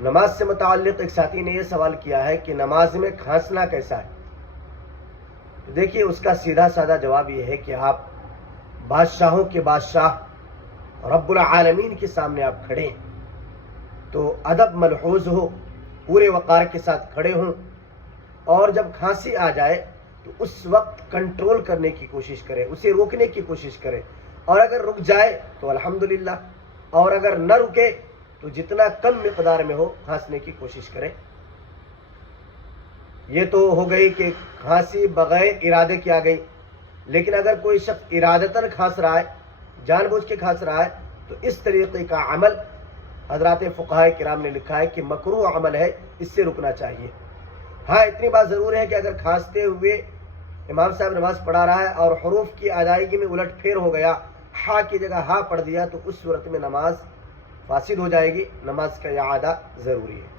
نماز سے متعلق ایک ساتھی نے یہ سوال کیا ہے کہ نماز میں کھانسنا کیسا ہے؟ دیکھیے اس کا سیدھا سادہ جواب یہ ہے کہ آپ بادشاہوں کے بادشاہ رب العالمین کے سامنے آپ کھڑے ہیں تو ادب ملحوظ ہو، پورے وقار کے ساتھ کھڑے ہوں، اور جب کھانسی آ جائے تو اس وقت کنٹرول کرنے کی کوشش کرے، اسے روکنے کی کوشش کرے، اور اگر رک جائے تو الحمدللہ، اور اگر نہ رکے تو جتنا کم مقدار میں ہو کھانسنے کی کوشش کرے۔ یہ تو ہو گئی کہ کھانسی بغیر ارادے کی آ گئی، لیکن اگر کوئی شخص ارادتاً کھانس رہا ہے، جان بوجھ کے کھانس رہا ہے، تو اس طریقے کا عمل حضرات فقہاء کرام نے لکھا ہے کہ مکروہ عمل ہے، اس سے رکنا چاہیے۔ ہاں اتنی بات ضرور ہے کہ اگر کھانستے ہوئے امام صاحب نماز پڑھا رہا ہے اور حروف کی ادائیگی میں الٹ پھیر ہو گیا، ہا کی جگہ ہا پڑھ دیا، تو اس صورت میں نماز فاسد ہو جائے گی، نماز کا اعادہ ضروری ہے۔